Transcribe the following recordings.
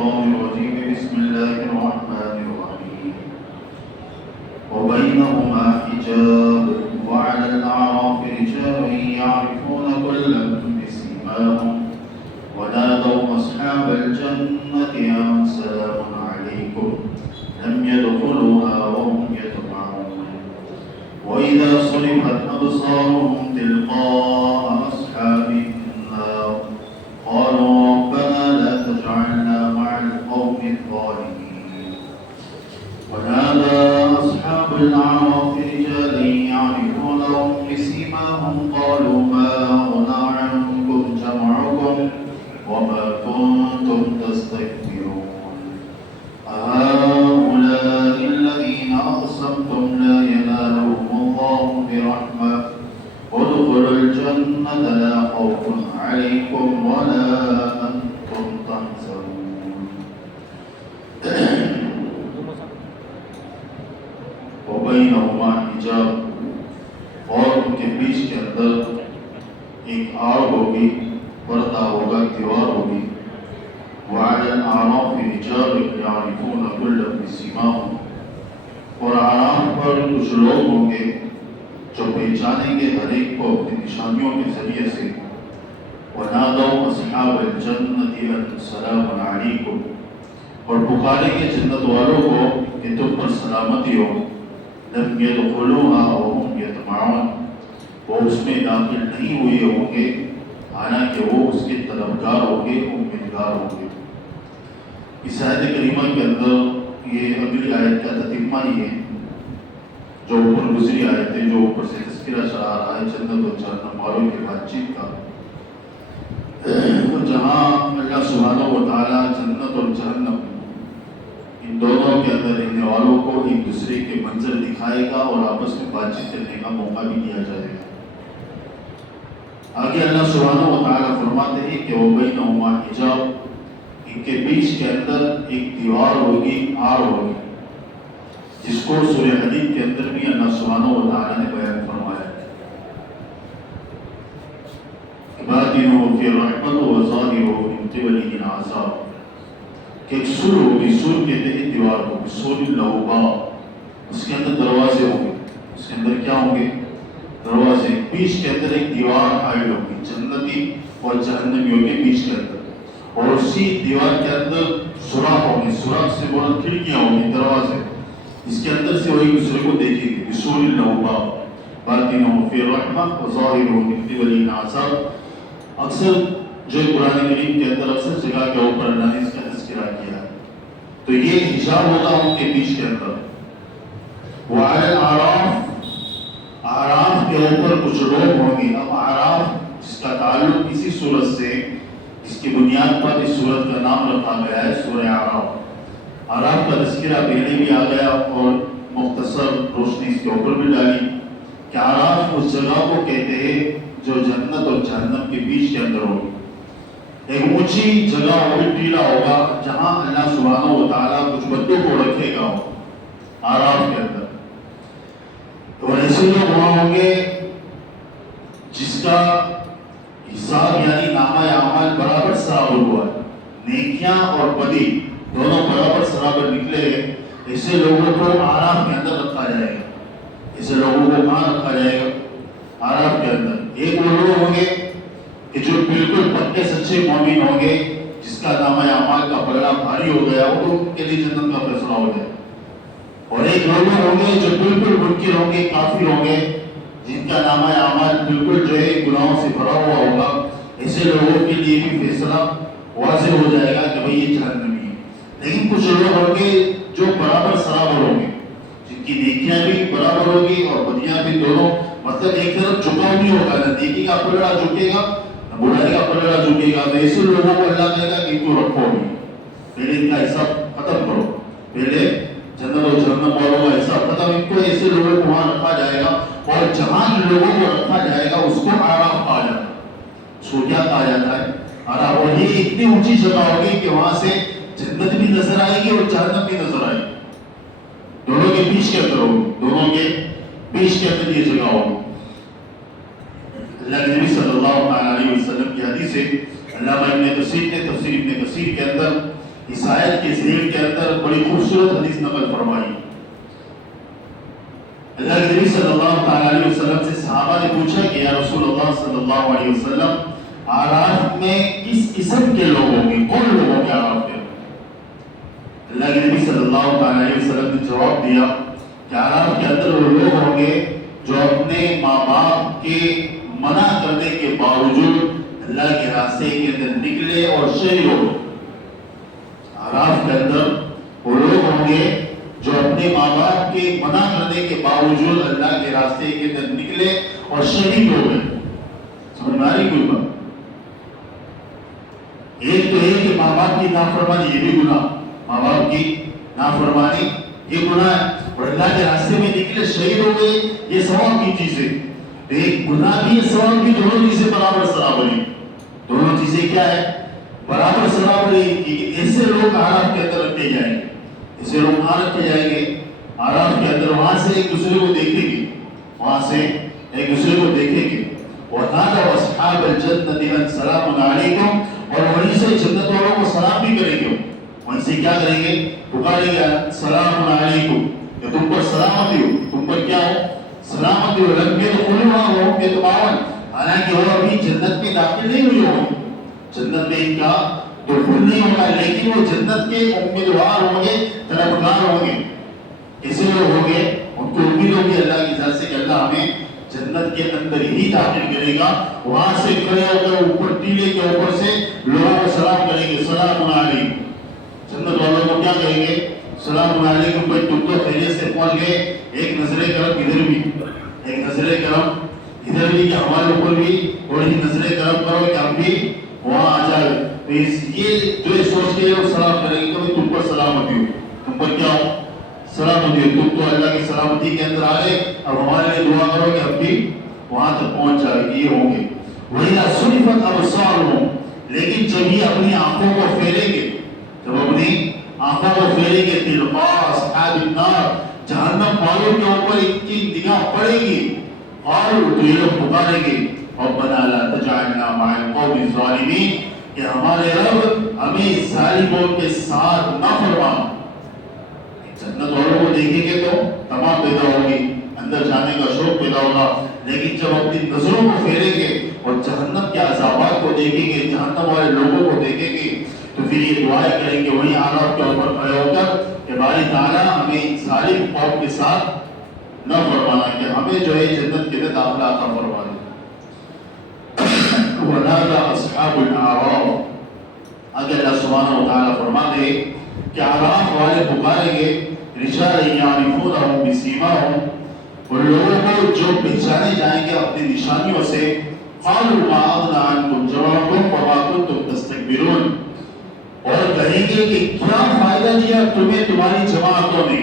الشيطان الرجيم بسم الله الرحمن الرحيم وبينهما حجاب وعلى الأعراف رجال يعرفون كلا بسيماهم ونادوا أصحاب الجنة أن سلام عليكم لم يدخلوها وهم يطمعون وإذا صرفت أبصارهم تلقاء أصحاب النار قالوا ربنا لا تجعلنا مع القوم الظالمين ونادى أصحاب الأعراف رجالا يعرفونهم بسيماهم قالوا ما أغنى عنكم جمعكم وما كنتم تستكبرون أهؤلاء الذين أقسمتم لا ينالهم الله برحمة ادخلوا الجنة لا خوف عليكم ولا أنتم تحزنون وبينهما حجاب اور ان کے بیچ کے اندر ایک آڑ ہوگی، پردہ ہوگا، دیوار ہوگی. وعلى الأعراف رجال يعرفون كلا بسيماهم اور اعراف پر کچھ لوگ ہوں گے جو پہچانیں گے ہر ایک کو اپنی نشانیوں کے ذریعے سے. وَنَادَوْا أَصْحَابَ الْجَنَّةِ أَنْ سَلَامٌ عَلَيْكُمْ اور پکاریں گے جنت والوں کو کہ تم پر سلامتی ہو. لَمْ يَدْخُلُوهَا وَهُمْ يَطْمَعُونَ وہ اس میں داخل نہیں ہوئے ہوں گے حالانکہ وہ اس کے طلبگار ہوں گے، امیدوار ہوں گے. اس آیت کریمہ کے اندر یہ اگلی آیت کا تتمہ ہی ہے جو اوپر گزری آیت ہے، جو اوپر سے تذکرہ چلا رہا ہے جنت و جہنم والوں کی بات چیت کا. جہاں اللہ سبحانہ و تعالیٰ جنت اور جہنم ان دونوں کے اندر رہنے والوں کو ایک دوسرے کے منظر دکھائے گا اور آپس میں بات چیت کرنے کا موقع بھی دیا جائے گا. آگے اللہ سبحانہ و تعالیٰ فرماتے ہیں کہ وَبَيْنَهُمَا حِجَابٌ ان کے بیچ کے اندر ایک دیوار ہوگی، آڑ ہوگی، جس کو سورہ حدید کے اندر بھی اللہ سبحانہ و تعالیٰ نے بیان فرمایا ہے. باطنُهُ فِي الرَّحْمَةِ وَظَاهِرُهُ مِنْ قِبَلِهِ الْعَذَابُ کہ ایک سور ہوگی، سور کہتے ہیں دیوار ہوگی، سور لہو باب، اس کے اندر دروازے ہوں گے. اس کے اندر کیا ہوں گے؟ دروازے. بیچ کے اندر ایک دیوار حائل ہوگی، جنتی اور جہنمیوں کے بیچ کے اندر، اور اسی دیوار کے اندر سوراخ ہوں گے. سوراخ سے بولت کھڑکیاں ہوں گی، دروازے. اس کے اندر سے وہ ایک دوسرے کو دیکھیں گے. بسور لہو باب باطنُهُ فِي الرَّحْمَةِ وَظَاهِرُهُ مِنْ قِبَلِهِ الْعَذَابُ. اکثر جو قرآن کریم کے اندر اکثر جگہ کے اوپر اللہ نے اس کا تذکرہ کیا ہے، تو یہ حجاب ہوگا ان کے بیچ کے اندر. وعلی الاعراف اعراف کے اوپر کچھ لوگ ہوں گے. اب اعراف جس کا تعلق اسی صورت سے، اس کی بنیاد پر اس صورت کا نام رکھا گیا ہے سورہ اعراف. اعراف کا تذکرہ پہلے بھی آ گیا اور مختصر روشنی اس کے اوپر بھی ڈالی کہ اعراف اس جگہ کو کہتے ہیں جو جنت اور جہنم کے بیچ کے اندر ہوگی. ایک اونچی جگہ ہوگی، ٹیلا ہوگا، جہاں اللہ سبحانہ و تعالیٰ کچھ بندوں کو رکھے گا اعراف کے اندر. تو ایسے لوگ وہاں ہوں گے جس کا حساب یعنی نامہ اعمال برابر سرابر ہوا ہے، نیکیاں اور بدی دونوں برابر سرابر نکلے ہیں. ایسے لوگوں کو اعراف کے اندر رکھا جائے گا. ایسے لوگوں کو کہاں رکھا جائے گا؟ اعراف کے اندر. ایک وہ لوگ ہوں گے کہ جو بالکل پکے سچے مومن ہوں گے، جس کا نامہ اعمال کا پلڑا بھاری ہو گیا وہ ان کے لیے جنت کا فیصلہ ہو جائے. اور ایک لوگ ہوں گے جو بالکل منکر ہوں گے، کافر ہوں گے، جن کا نامہ اعمال بالکل جو ہے گناہوں سے بھرا ہوا ہوگا. ایسے لوگوں کے لیے بھی فیصلہ واضح ہو جائے گا کہ بھئی یہ جہنمی ہے. لیکن کچھ لوگ ہوں گے جو برابر سرابر ہوں گے، جن کی نیکیاں بھی برابر ہوگی اور بدیاں بھی دونوں، مطلب ایک طرف جھکاؤ نہیں ہوگا، نہ نیکی کا پلڑا جھکے گا نہ برائی کا پلڑا جھکے گا. تو ایسے لوگوں کو اللہ کہے گا کہ ان کو رکھو بھی، پہلے ان کا حساب ختم کرو، پہلے جنت و جہنم والوں کا حساب ختم. ان کو ایسے لوگوں کو وہاں رکھا جائے گا، اور جہاں لوگوں کو رکھا جائے گا اس کو اعراف کہا جاتا ہے. اس کو کیا کہا جاتا ہے؟ اعراف. اور یہ اتنی اونچی جگہ ہوگی کہ وہاں سے جنت بھی نظر آئے گی اور جہنم بھی نظر آئے گی. دونوں کے بیچ کے اندر ہوگی، دونوں کے بیچ کے اندر یہ جگہ ہوگی. اللہ کے نبی صلی اللہ علیہ وسلم کی حدیث ہے، علامہ ابن کثیر نے تفسیر ابن کثیر کے اندر اس آیت کے ذیل کے اندر بڑی خوبصورت حدیث نقل فرمائی. اللہ کے نبی صلی اللہ تعالی علیہ وسلم سے صحابہ نے پوچھا کہ یا رسول اللہ صلی اللہ علیہ وسلم اعراف میں کس قسم کے لوگ ہوں گے, کون لوگ ہوں گے اعراف میں؟ اللہ کے نبی صلی اللہ تعالی علیہ وسلم نے جواب دیا کہ اعراف کے اندر وہ لوگ ہوں گے جو اپنے ماں باپ کے منع کرنے کے باوجود اللہ کے راستے کے اندر نکلے اور شہید ہو گئے. اعراف کے اندر وہ لوگ ہوں گے جو اپنے ماں باپ کے منع کرنے کے باوجود اللہ کے راستے کے اندر نکلے اور شہید ہو گئے. سمجھ میں آ رہی کوئی بات؟ ایک تو یہ کہ ماں باپ کی نافرمانی یہ بھی گناہ, ماں باپ کی نافرمانی یہ گناہ ہے, اور اللہ کے راستے میں نکلے شہید ہو گئے یہ ثواب کی چیز ہے. ایک گناہ بھی ثواب بھی, دونوں چیزیں برابر سرابر ہیں. دونوں چیزیں کیا ہے؟ برابر سرابر ہے. ایسے لوگ اعراف کے اندر رکھے جائیں گے, ایسے لوگ وہاں رکھے جائیں گے اعراف کے اندر, وہاں سے ایک دوسرے کو دیکھیں گے, وہاں سے ایک دوسرے کو دیکھیں گے. وَنَادَوْا أَصْحَابَ الْجَنَّةِ أَنْ سَلَامٌ عَلَيْكُمْ, اور وہیں سے جنت والوں کو سلام بھی کریں گے. وہیں سے کیا کریں گے؟ پکاریں گے سلام علیکم, کہ تم پر سلامتی ہو, تم پر کیا ہو؟ سلامتی ہو. لم يدخلوها وهم يطمعون, حالانکہ وہ ابھی جنت میں داخل نہیں ہوئے ہوں گے, جنت میں ان کا دخول نہیں ہوگا, لیکن وہ جنت کے امیدوار ہوں گے, طلبگار ہوں گے. کیسے لوگ ہوں گے؟ ان کو امید ہوگی اللہ کی ذات سے کہ اللہ ہمیں جنت کے اندر ہی داخل کرے گا. وہاں سے کھڑے ہو کر اوپر ٹیلے کے اوپر سے لوگوں کو سلام کریں گے, سلام علیکم. جنت والوں کو کیا کہیں گے؟ سلام علیکم. بھائی تم تو خیریت سے پہنچ گئے, ایک نظر کرم ادھر بھی, ایک نظر کرم ادھر بھی, کہ ہمارے اوپر بھی تھوڑی نظر کرم کرو کہ ہم بھی وہاں آ جائے. تو یہ جو سوچ کے وہ سلام کریں گے کہ تم پر سلامتی ہو, تم پر کیا ہو؟ سلامتی ہو. تم تو اللہ کی سلامتی کے اندر آ گئے, اب ہمارے لیے دعا کرو کہ ہم بھی وہاں تک پہنچ جائے. یہ ہوں گے. وَإِذَا صُرِفَتْ أَبْصَارُهُمْ, لیکن جب یہ اپنی آنکھوں کو پھیریں گے, جب اپنی آنکھوں کو پھیریں گے تِلْقَاءَ أَصْحَابِ النَّارِ, جہنم والوں کے اوپر ان کی نگاہ پڑے گی. قالوا, تو یہ لوگ پکاریں گے رَبَّنَا لَا تَجْعَلْنَا مَعَ الْقَوْمِ الظَّالِمِينَ, کہ ہمارے رب ہمیں ظالموں کے ساتھ نہ فرما. جنت والوں کو دیکھیں گے تو تمام پیدا ہوگی, اندر جانے کا شوق پیدا ہوگا, لیکن جب اپنی نظروں کو پھیریں گے اور جہنم کے عذابات کو دیکھیں گے, جہنم والے لوگوں کو دیکھیں گے, تو پھر یہ دعائیں کریں گے وہیں اعراف کے اوپر کھڑے ہو کر کہ باری تعالیٰ ہمیں ظالم قوم کے ساتھ نہ فرمانا, کہ ہمیں جو ہے جنت کے اندر داخلہ عطا فرما دے. وَنَادَى أَصْحَابُ الْأَعْرَافِ, اگر اللہ سبحانہ و تعالیٰ فرما دے کہ اعراف والے پکاریں گے رِجَالًا يَعْرِفُونَهُم بِسِيمَاهُم, ان لوگوں کو جو پہچانے جائیں گے اپنی نشانیوں سے. قَالُوا مَا أَغْنَىٰ عَنكُمْ جَمْعُكُمْ وَمَا كُنتُمْ تَسْتَكْبِرُونَ, اور کہیں گے کہ کیا فائدہ دیا تمہیں تمہاری جماعتوں نے.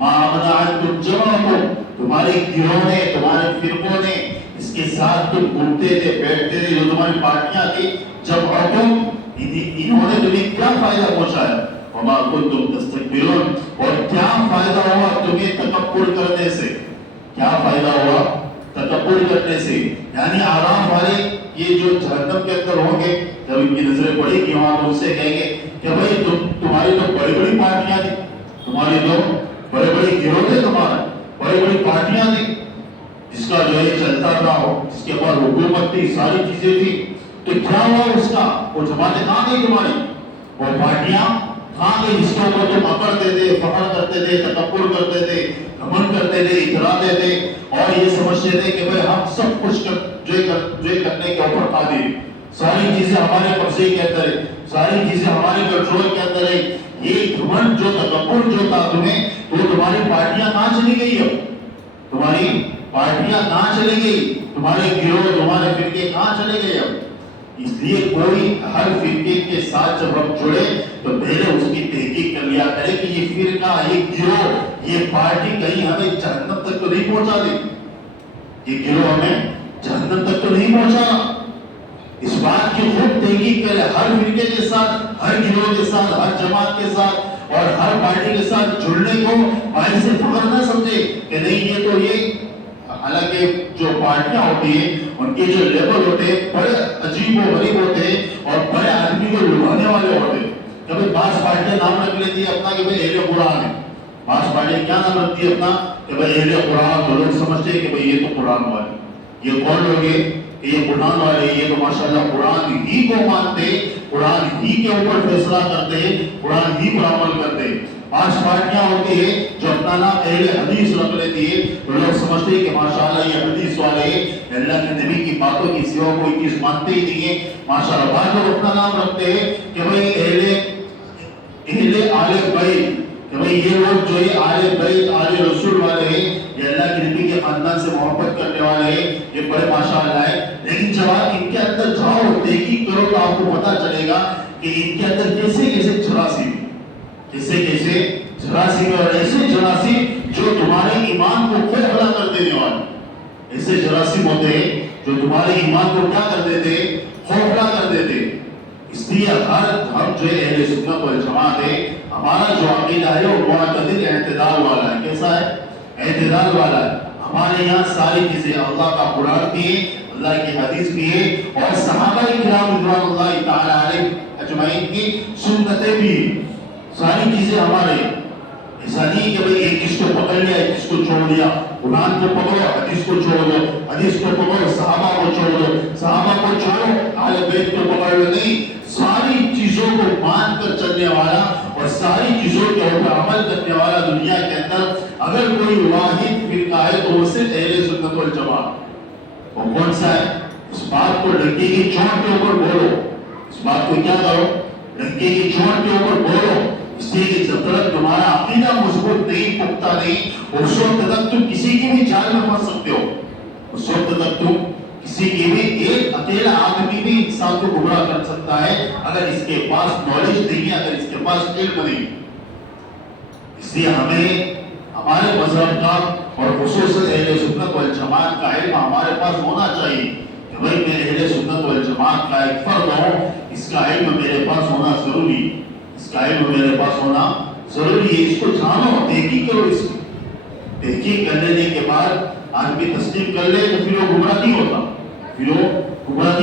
مَا أَغْنَىٰ عَنكُمْ جَمْعُكُمْ, تمہارے گروہوں نے, تمہارے فرقوں نے, اس کے ساتھ تم گھومتے تھے, بیٹھتے تھے, جو تمہاری پارٹیاں تھی, جب انہوں نے تمہیں کیا فائدہ پہنچایا. وَمَا كُنتُمْ تَسْتَكْبِرُونَ, اور کیا فائدہ ہوا تمہیں تکبر کرنے سے, کیا فائدہ ہوا تکبر کرنے سے. یعنی اعراف والے یہ جو جہنم کے اندر ہوں گے, جب ان کی نظریں پڑیں گی وہاں, تو ان سے کہیں گے کہ بھائی تمہاری تو بڑی بڑی پارٹیاں تھیں, تمہاری تو بڑے بڑے گروہ تھے, تمہارے بڑی بڑی پارٹیاں تھیں, جس کا جو ہے چلتا تھا, جس کے پاس حکومت تھی, ساری چیزیں تھی, تو کیا ہوا اس کا؟ وہ جماعتیں کہاں گئی تمہاری, وہ پارٹیاں کہاں گئی جس کے اوپر تم اکڑتے تھے, فخر کرتے تھے, تکبر کرتے تھے, گھمنڈ کرتے تھے, اتراتے تھے, اور یہ سمجھتے تھے کہ بھائی ہم سب کچھ جو کرنے کے اوپر قادر, ساری چیزیں ہمارے قبضے کے اندر ہے, ساری چیزیں ہمارے کنٹرول کے اندر ہے. یہ گھمنڈ جو تکبر جو تھا تمہیں, تو تمہاری پارٹیاں کہاں چلی گئی, اب تمہاری پارٹیاں کہاں چلی گئی, تمہارے گروہ, تمہارے فرقے کہاں چلے گئے. اب اس لیے کوئی ہر فرقے کے ساتھ جب ہم جڑے تو پہلے اس کی تحقیق کر لیا کرے کہ یہ فرقہ, یہ گروہ, یہ پارٹی کہیں ہمیں جہنم تک تو نہیں پہنچا دے, یہ گروہ ہمیں جہنم تک تو نہیں پہنچانا. اس بات کی خود تحقیق کرے, ہر فرقے کے ساتھ, ہر گروہ کے ساتھ, ہر جماعت کے ساتھ اور ہر پارٹی کے ساتھ جڑنے کو باعث فخر نہ سمجھے کہ نہیں یہ تو یہ. حالانکہ جو پارٹیاں ہوتی ہیں ان کے جو لیبل ہوتے ہیں بڑے عجیب و غریب ہوتے ہیں اور بڑے آدمی کو لبھانے والے ہوتے ہیں. کبھی بعض نام رکھ لیتی ہے اپنا کہ بھائی اہل قرآن ہے. بعض پارٹیاں کیا نام رکھتی ہے اپنا کہ بھائی اہل قرآن, تو لوگ سمجھتے ہیں کہ بھائی یہ تو قرآن والے. یہ کون لوگ ہیں کہ یہ قرآن والے, یہ تو ماشاءاللہ قرآن ہی کو مانتے, قرآن ہی کے اوپر فیصلہ کرتے, قرآن ہی پر عمل کرتے. پانچ پارٹیاں ہوتی ہے جو اپنا نام اہل حدیث رکھ لیتی ہے, تو لوگ سمجھتے ہیں کہ ماشاءاللہ یہ حدیث والے اللہ کے نبی کی باتوں کی سوا کوئی چیز مانتے ہی نہیں ہے. ماشاءاللہ بعض لوگ اپنا نام رکھتے ہیں کہ بھائی اہل آل بیت, کہ بھائی یہ لوگ جو ہے آل بیت آل رسول والے ہیں, یہ اللہ کے نبی کے خاندان سے محبت کرنے والے ہیں, یہ بڑے ماشاءاللہ ہے. لیکن جب آپ ان کے اندر جاؤ تحقیق کرو تو آپ کو پتا چلے گا کہ ان کے اندر کیسے جراثیم اور ایسے جراثیم جو تمہارے ایمان کو کھوکھلا کر دینے والے, ایسے جراثیم ہوتے ہیں جو تمہارے ایمان کو کیا کر دیتے, کھوکھلا کر دیتے. اس لیے ہم جو اہل سنت والجماعت ہے, ہمارا جو عقیدہ ہے وہ معتدل اعتدال والا ہے. کیسا ہے؟ اعتدال والا ہے. ہمارے یہاں ساری چیزیں اللہ کا قرآن بھی ہے, اللہ کی حدیث بھی ہے, اور صحابہ کرام رضوان اللہ تعالی علیہ اجمعین کی سنتیں بھی ہیں. ساری چیزیں ہمارے. ایسا نہیں کہ بھئی ایک چیز کو پکڑ لیا ایک چیز کو چھوڑ دیا. قرآن کو پکڑو حدیث کو چھوڑ دو, حدیث کو پکڑو صحابہ کو چھوڑ دو, صحابہ کو چھوڑو اہل بیت کو پکڑ لو. نہیں, ساری چیزوں کو مان کر چلنے والا اور ساری چیزوں کے اوپر عمل کرنے والا دنیا کے اندر اگر کوئی واحد فرقہ ہے تو وہ صرف اہل سنت والجماعت. وہ کون سا ہے؟ اس بات کو ڈنڈے کی چوٹ کے اوپر بولو, اس بات کو کیا کرو, ڈنڈے کی چوٹ کے اوپر بولو. اس لیے کہ جب تک تمہارا عقیدہ مضبوط نہیں, پختہ نہیں, اس وقت تک تم کسی کی بھی جال میں پھنس سکتے ہو. اس وقت تک تم کسی کی بھی, ایک اکیلا آدمی بھی انسان کو گمراہ کر سکتا ہے اگر اس کے پاس نالج نہیں ہے, اگر اس کے پاس علم نہیں. اس لیے ہمیں ہمارے مذہب کا اور خصوصاً اہل سنت والجماعت کا علم ہمارے پاس ہونا چاہیے کہ بھائی میں اہل سنت والجماعت کا ایک فرد ہوں, اس کا علم میرے پاس ہونا ضروری ہے, اس کا علم میرے پاس ہونا ضروری ہے. اس کو جانو, تحقیق کرو. اس کی تحقیق کر لینے کے بعد آدمی تسلیم کر لے تو پھر وہ گمراہ نہیں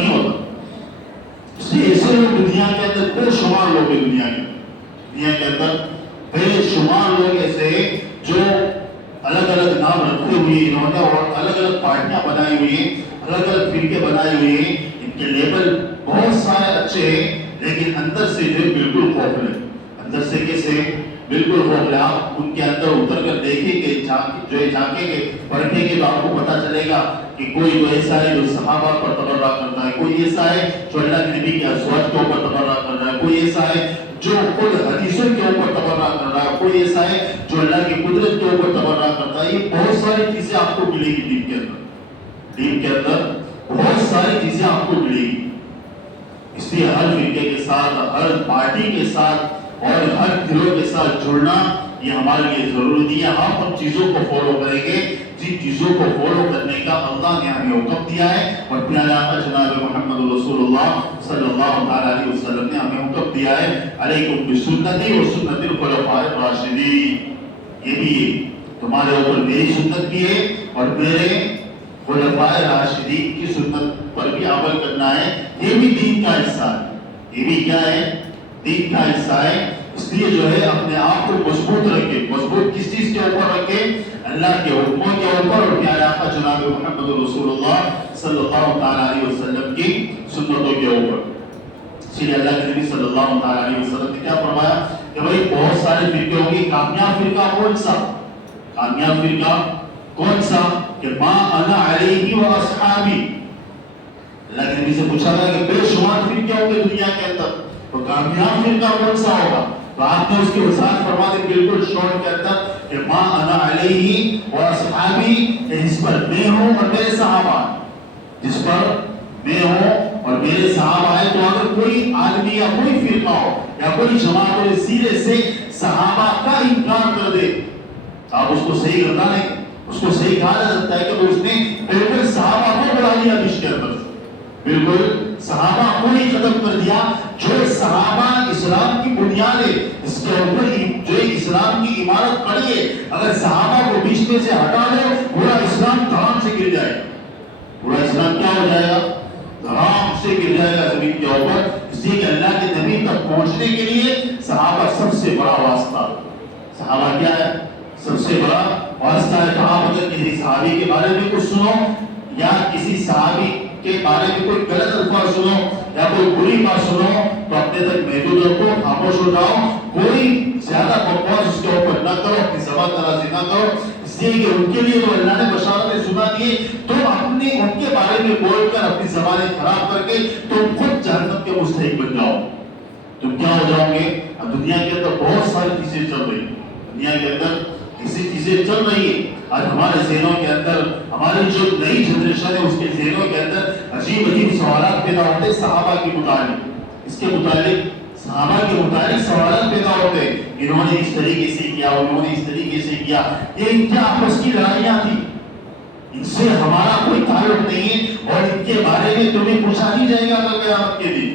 ہوتا, اس لیے ایسے لوگ دنیا کے اندر بے شمار لوگ ہیں. دنیا کے اندر بے شمار لوگ ایسے جو الگ الگ نام رکھتے ہوئے انہوں نے اور الگ الگ پارٹیاں بنائی ہوئی ہیں, الگ الگ فرقے بنائے ہوئے ہیں. ان کے لیبل بہت سارے اچھے ہیں لیکن اندر سے جو بالکل کھوکھلے. اندر سے کیسے؟ بالکل کھوکھلے. آپ ان کے اندر اتر کر دیکھیں گے, جھانکیں گے, پرکھیں گے تو آپ کو پتا چلے گا کہ کوئی تو ایسا ہے جو صحابہ پر تبرہ کرتا ہے, کوئی ایسا ہے جو اللہ کے نبی کے ازواج کے اوپر تبرہ کر رہا ہے, کوئی ایسا ہے جو خود حدیثوں کے اوپر تبرہ کر رہا ہے, کوئی ایسا ہے جو اللہ کی قدرت کے اوپر تبرہ کرتا ہے. یہ بہت ساری چیزیں آپ کو ملے گی دین کے اندر. دین کے اندر بہت ساری چیزیں آپ کو ملے گی. اس لیے ہر فرقے کے ساتھ, ہر پارٹی کے ساتھ اور ہر گروہ کے ساتھ جڑنا یہ ہمارے لیے ضروری نہیں ہے. ہم ان چیزوں کو فالو کریں گے جن چیزوں کو فالو کرنے کا اللہ نے ہمیں حکم دیا ہے اور پیارے آقا جناب محمد رسول اللہ صلی اللہ علیہ وسلم نے ہمیں حکم دیا ہے, علیکم بسنتی و سنت الخلفاء الراشدین. یہ بھی ہے تمہارے اوپر میری سنت بھی ہے اور میرے خلفاء راشدین کی سنت پر بھی عمل کرنا ہے. یہ بھی دین کا حصہ ہے. یہ بھی کیا ہے؟ دین کا حصہ ہے. اس لیے جو ہے اپنے آپ کو مضبوط رکھے. مضبوط کس چیز کے اوپر رکھے؟ اللہ کے حکموں کے اوپر اور پیارے آقا جناب محمد رسول اللہ صلی اللہ علیہ وسلم کی سنتوں کے اوپر. اس لیے اللہ کے نبی صلی اللہ علیہ وسلم نے کیا فرمایا کہ بھائی بہت سارے فرقے ہوں گے, کامیاب فرقہ کون سا؟ کامیاب فرقہ کون سا؟ کہ ما انا علیہ و اصحابی. اللہ کے نبی سے پوچھا گیا کہ بے شمار فرقے ہوں گے دنیا کے اندر, تو کامیاب فرقہ کون سا ہوگا؟ تو آپ نے اس کی وضاحت فرما دی بالکل شارٹ کے اندر کہ ما انا علیہ و اصحابی, جس پر میں ہوں اور میرے صحابہ, جس پر میں ہوں اور میرے صحابہ ہیں. تو اگر کوئی آدمی یا کوئی فرقہ ہو یا کوئی جماعت ہو سیدھے سے صحابہ کا انکار کر دے, آپ اس کو صحیح کرنا نہیں, اس کو صحیح کہا جا سکتا ہے کہ اس نے بالکل صحابہ کو بڑھا لیا اس کے اندر, بالکل صحابہ کو ہی ختم کر دیا. جو صحابہ اسلام کی بنیاد ہے, اس کے اوپر جو اسلام کی عمارت کھڑی ہے, اگر صحابہ کو بیچ میں سے ہٹا دو پورا اسلام دھڑام سے گر جائے گا. پورا اسلام کیا ہو جائے گا؟ دھڑام سے گر جائے گا زمین کے اوپر. اس لیے کہ اللہ کے نبی تک پہنچنے کے لیے صحابہ سب سے بڑا واسطہ صحابہ کیا ہے؟ سب سے بڑا واسطہ ہے. تو آپ اگر کسی صحابی کے بارے میں کچھ سنو یا کسی صحابی کے بارے میں کوئی غلط الفاظ سنو یا کوئی بری بات سنو تو اپنے تک محدود رکھو، خاموش ہو جاؤ. کوئی زیادہ بکواس اس کے اوپر نہ کرو، اپنی زبان درازی نہ کرو، اس لیے کہ ان کے لیے تو اللہ نے بشارتیں سنا دی. تم اپنے ان کے بارے میں بول کر اپنی زبانیں خراب کر کے تم خود جہنم کے مستحق بن جاؤ. تم کیا ہو جاؤ گے؟ اب دنیا کے اندر بہت ساری چیزیں چل رہی ہیں، دنیا کے اندر ایسی چیزیں چل رہی ہیں. آج ہمارے ذہنوں کے اندر، ہماری جو نئی جنریشن ہے اس کے ذہنوں کے اندر عجیب عجیب سوالات پیدا ہوتے ہیں صحابہ کے متعلق. اس کے متعلق صحابہ کے متعلق سوالات پیدا ہوتے ہیں. انہوں نے اس طریقے سے کیا، انہوں نے اس طریقے سے کیا. یہ کیا آپس کی لڑائیاں تھی؟ ان سے ہمارا کوئی تعلق نہیں ہے اور ان کے بارے میں تمہیں پوچھا نہیں جائے گا کل قیامت کے دن.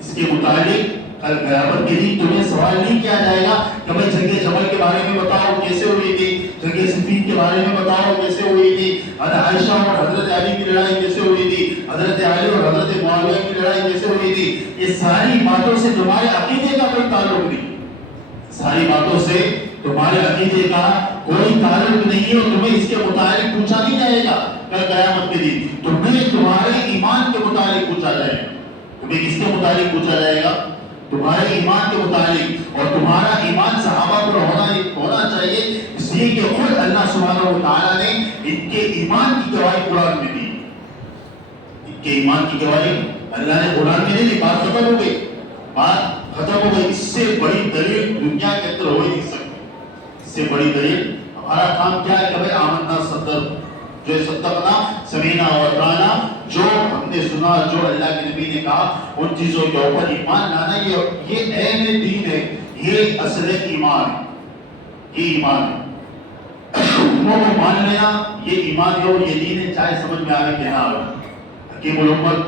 اس کے متعلق کل قیامت کے دن تمہیں سوال نہیں کیا جائے گا کہ بھائی جنگ جمل کے بارے میں بتاؤ کیسے ہوئی تھی، جنگ صفین کے بارے میں بتاؤ کیسے ہوئی تھی، حضرت عائشہ اور حضرت علی کی لڑائی کیسے ہوئی تھی، حضرت علی اور حضرت معاویہ کی لڑائی کیسے ہوئی تھی. یہ ساری باتوں سے تمہارے عقیدے کا کوئی تعلق نہیں. ساری باتوں سے تمہارے عقیدے کا کوئی تعلق نہیں ہے اور تمہیں اس کے متعلق پوچھا نہیں جائے گا کل قیامت کے دن. تمہیں تمہارے ایمان کے متعلق پوچھا جائے گا. تمہیں کس کے متعلق پوچھا جائے گا؟ تمہارے ایمان کے متعلق. اور تمہارا ایمان صحابہ پر ہونا چاہیے، اس لیے کہ خود اللہ سبحانہ و تعالیٰ نے ان کے ایمان کی گواہی قرآن میں دی. ان کے ایمان کی گواہی اللہ نے قرآن میں نہیں دی. بات ختم ہو گئی، بات ختم ہو گئی. اس سے بڑی دلیل دنیا کے اندر ہو ہی نہیں سکتی. اس سے بڑی دلیل ہمارا کام کیا ہے کہ بھائی آمنا صدق، جو صدقنا سمینا و اطعنا، جو ہم نے سنا، جو اللہ کے نبی نے کہا ان چیزوں کے اوپر ایمان لانا. یہ عین دین ہے، یہ اصل ایمان ہے، یہ ایمان ہے. وہ مان لینا یہ ایمان ہے اور یہ دین ہے، چاہے سمجھ میں آئے کہ نہ آئے. حکیم الامت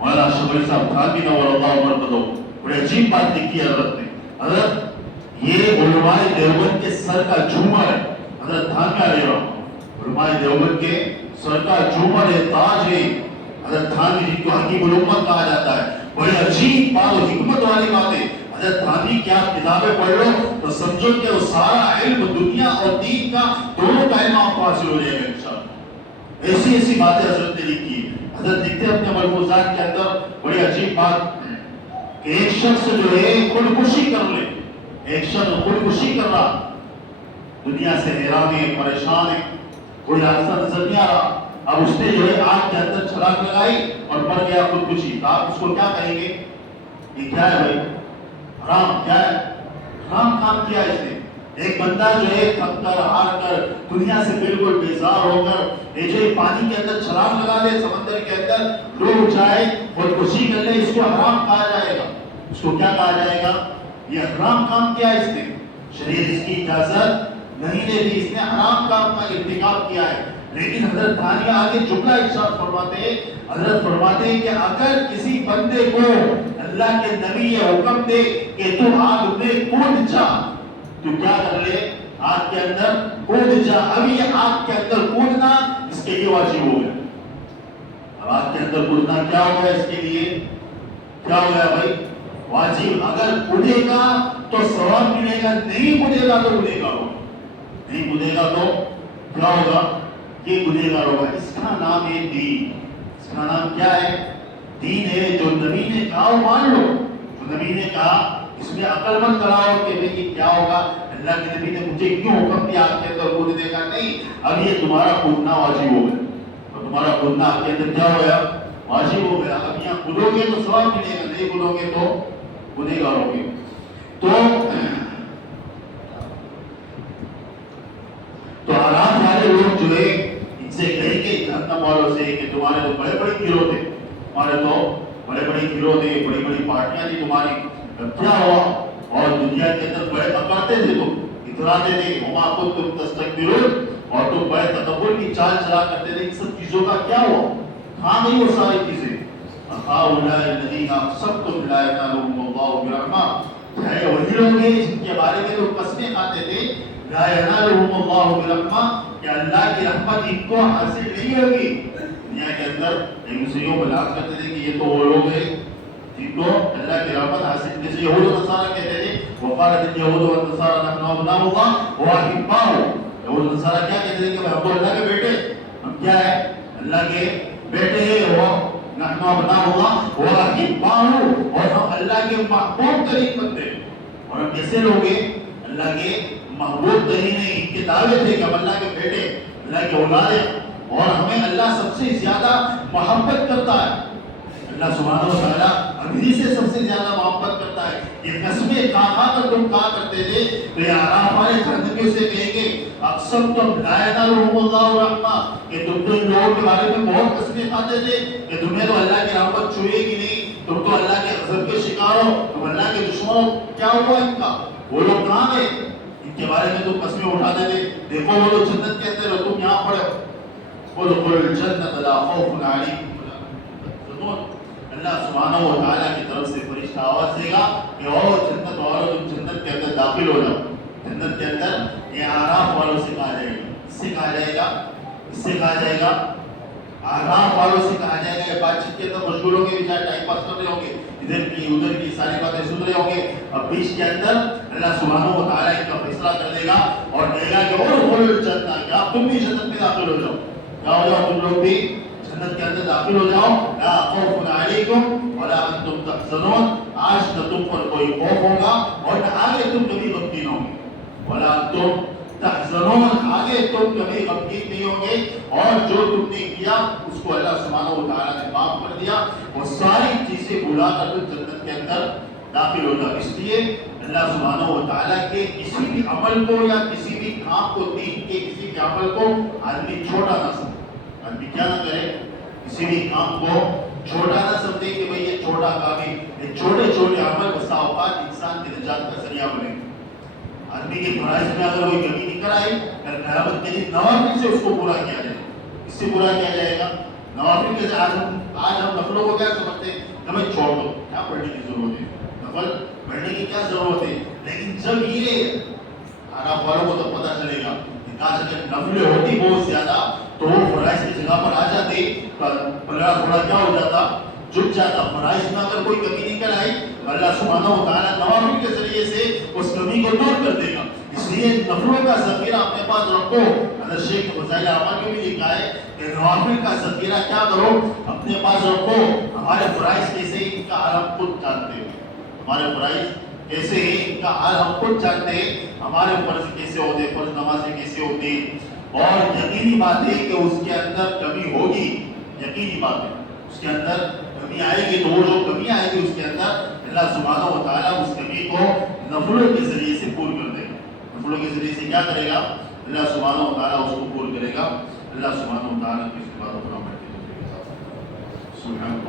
مولانا اشرف علی صاحب خانوی نور اللہ مرکزو بڑی عجیب بات لکھی ہے حضرت نے. حضرت یہ علماء دیوبند کے سر کا جھومر ہے. حضرت تھانوی علیہ رحمہ علماء دیوبند کے سر کا جھومر ہے، تاج ہے. حضرت تھانوی جی کو حکیم الامت کہا جاتا ہے. بڑی عجیب بات اور حکمت والی بات ہے. حضرت تھانوی کی آپ کتابیں پڑھ لو تو سمجھو کہ وہ سارا علم دنیا اور دین کا دونوں کا علم آپ کو حاصل ہو جائے گا انشاءاللہ. ایسی ایسی باتیں حضرت نے لکھی ہے. حضرت لکھتے ہیں اپنے ملفوظات کے اندر بڑی عجیب بات کہ ایک شخص جو ہے خودکشی کر لے، ایک شخص خودکشی کر رہا، دنیا سے حیران ہے، پریشان ہے، کوئی راستہ نظر نہیں آ رہا. اب اس نے جو ہے آگ کے اندر چھلانگ لگائی اور مر گیا خودکشی. تو آپ اس کو کیا کہیں گے؟ یہ کیا ہے بھائی؟ حرام. کیا ہے؟ حرام کام کیا اس نے. ایک بندہ جو ہے تھک کر ہار کر دنیا سے بالکل بیزار ہو کر یہ جو پانی کے اندر چھلانگ لگا دے، سمندر کے اندر ڈوب جائے، خودکشی کر لے، اس کو حرام کہا جائے گا. اس کو کیا کہا جائے گا؟ یہ حرام کام کیا اس نے. شریعت اس کی اجازت نہیں دے دی، اس نے حرام کام کا ارتکاب کیا ہے. لیکن حضرت تھانوی آگے جملہ ارشاد فرماتے ہیں، حضرت فرماتے ہیں کہ اگر کسی بندے کو اللہ کے نبی یہ حکم دے کہ تو آگ میں کود جا، تو کیا کر لے؟ آگ کے اندر کود جا. اب یہ آگ کے اندر کودنا اس کے لیے واجب ہو گیا. اب آگ کے اندر کودنا کیا ہو گیا اس کے لیے؟ کیا ہو گیا بھائی؟ واجب. اگر کودے گا تو ثواب ملے گا، نہیں کودے گا تو گنہگار ہوگا. نہیں کودے گا تو کیا ہوگا؟ یہ گنہگار ہوگا. اس کا نام ہے دین. اس کا نام کیا ہے؟ دین ہے. جو نبی نے کہا وہ مان لو. جو نبی نے کہا اس میں عقل مت کراؤ کہ بھئی یہ کیا ہوگا، اللہ کے نبی نے مجھے کیوں حکم دیا آگ کے اندر کودنے کا. نہیں، اب یہ تمہارا کودنا واجب ہو گیا اور تمہارا کودنا آگ کے اندر کیا ہو گیا؟ واجب ہو گیا. اب یہاں کودو گے تو ثواب ملے گا، نہیں کودو گے تو گنہگار ہوگے. تو حالات والے لوگ جو ہے ان سے کہیں گے جہنم والوں سے کہ تمہارے تو بڑے بڑے گروہ تھے، تمہارے تو بڑے بڑے گروہ تھے، بڑی بڑی پارٹیاں تھی تمہاری، کیا ہوا؟ اور دنیا کے اندر بڑے اکڑتے تھے، تم اتراتے تھے، وما کنتم تستكبرون، اور تم بڑے تکبر کی چال چلا کرتے تھے. ان سب چیزوں کا کیا ہوا؟ کہاں گئی وہ ساری چیزیں؟ هؤلاء الذين أقسمتم لا ينالهم الله برحمة. ہے وہی لوگ ہیں جن کے بارے میں لوگ قسمیں کھاتے تھے لا ينالهم الله برحمة، کہ اللہ کی رحمت ان کو حاصل نہیں ہوگی. دنیا کے اندر ایک دوسرے کو بلاغ کرتے تھے کہ یہ تو وہ لوگ ہیں جن کو اللہ کی رحمت حاصل، جیسے یہود و نصارہ کہتے تھے وقالت اليهود والنصارى نحن ابناء الله واحباؤه. یہود و نصارہ کیا کہتے ہیں کہ ہم تو اللہ کے بیٹے، ہم کیا ہے اللہ کے بیٹے ہیں، وہ نحن ابناء الله واحباؤه، اور ہم اللہ کے محبوب ترین بندے ہیں. اور ہم کیسے لوگ ہیں؟ اللہ کے محبوب ترین ہیں. ان کے دعوے تھے کہ ہم اللہ کے بیٹے، اللہ کے اولاد ہیں، اور ہمیں اللہ سب سے زیادہ محبت کرتا ہے. اللہ سبحانہ و تعالیٰ ہمیں سے سب سے زیادہ محبت کرتا ہے. یہ قسمیں کھا کر تم کہا کرتے تھے تو یہ اعراف والے جہنمیوں سے کہیں گے اقسم تم لا ینالہم اللہ رحمہ، کہ تم تو ان لوگوں کے بارے میں بہت قسمیں کھاتے تھے کہ تمہیں تو اللہ کی رحمت چھوئے گی نہیں، تم تو اللہ کے غضب کے شکار ہو، تم اللہ کے دشمن ہو. کیا ہوا ان کا؟ وہ لوگ کہاں گئے؟ ان کے بارے میں تم قسمیں اٹھاتے تھے. دیکھو وہ لوگ جنت کے اندر ہو، تم یہاں پڑے ہو. ادخلوا الجنة لا خوف عليكم ولا هم يحزنون. اللہ سبحانہ و تعالیٰ کی طرف سے فرشتہ آواز دے گا کہ او جنت والوں تم جنت کے اندر داخل ہو جاؤ. جنت کے اندر یہ اعراف والوں سے کہا جائے گا. اس سے کہا جائے گا، اس سے کہا جائے گا، اعراف والوں سے کہا جائے گا. یہ بات چیت کے اندر مشغول ہوں گے، بیچارے ٹائم پاس کر رہے ہوں گے، ادھر کی ادھر کی ساری باتیں سن رہے ہوں گے. اب بیچ کے اندر اللہ سبحانہ و تعالیٰ ان کا فیصلہ کر دے گا اور کہے گا کہ ادخلوا الجنة، کہ آپ تم بھی جنت میں داخل ہو جاؤ. کیا ہو جاؤ؟ تم لوگ بھی جنت کے اندر داخل ہو جاؤ. لا خوف علیکم ولا انتم تحزنون. آج نہ تم پر کوئی خوف ہوگا اور نہ آگے تم کبھی غمگین ہوں گے. ولا انتم تحزنون، آگے تم کبھی غمگین نہیں ہوں گے. اور جو تم نے کیا اس کو اللہ سبحانہ و تعالیٰ نے معاف کر دیا. وہ ساری چیزیں بھلا کر تم جنت کے اندر داخل ہو جاؤ. اس لیے اللہ سبحانہ و تعالیٰ کے کسی بھی عمل کو یا کسی بھی کام کو، دین کے کسی بھی عمل کو آدمی چھوٹا نہ سمجھے. آدمی کیا نہ کرے، کسی بھی کام کو چھوٹا نہ سمجھے کہ بھئی یہ چھوٹا کام ہے. یہ چھوٹے چھوٹے عمل بسا اوقات انسان کی نجات کا ذریعہ بنے. آدمی کے فرائض میں اگر کوئی کمی نکل آئی، قیامت کے دن نوافل سے اس کو پورا کیا جائے. اس سے پورا کیا جائے گا نوافل کے. آج ہم نفلوں کو کیا سمجھتے ہیں؟ ہمیں چھوڑ دو، کیا پڑھنے کی ضرورت ہے، نفل پڑھنے کی کیا ضرورت ہے. لیکن جب یہ اعراف والوں کو تو پتہ چلے گا کہ کاش اگر نفلیں ہوتی بہت زیادہ تو وہ فرائض کی جگہ پر آ جاتے، پلڑا تھوڑا کیا ہو جاتا، جھک جاتا. فرائض میں اگر کوئی کمی نکل آئی اللہ سبحانہ و تعالیٰ نوافل کے ذریعے سے اس کمی کو دور کر دے گا. اس لیے نفلوں کا ذخیرہ اپنے پاس رکھو. حضرت شیخ فضائل اعمال میں بھی لکھا ہے کہ نوافل کا ذخیرہ کیا کرو، اپنے پاس رکھو. ہمارے فرائض کیسے ہیں ان کا حال ہم خود جانتے ہیں. ہمارے فرائض کیسے ہیں ان کا حال ہم خود جانتے ہیں. ہمارے فرض کیسے ہوتے، فرض نمازیں کیسے ہوتی، اور یقینی بات ہے کہ اس کے اندر کمی ہوگی. یقینی بات ہے اس کے اندر کمی آئے گی. تو وہ جو کمی آئے گی اس کے اندر اللہ سبحانہ و تعالیٰ اس کمی کو نفلوں کے ذریعے سے پور کر دے گا. نفلوں کے ذریعے سے کیا کرے گا؟ اللہ سبحانہ و تعالیٰ اس کو پور کرے گا. اللہ سبحانہ و تعالیٰ کی اس باتوں پر عمل کرے گا. سبحان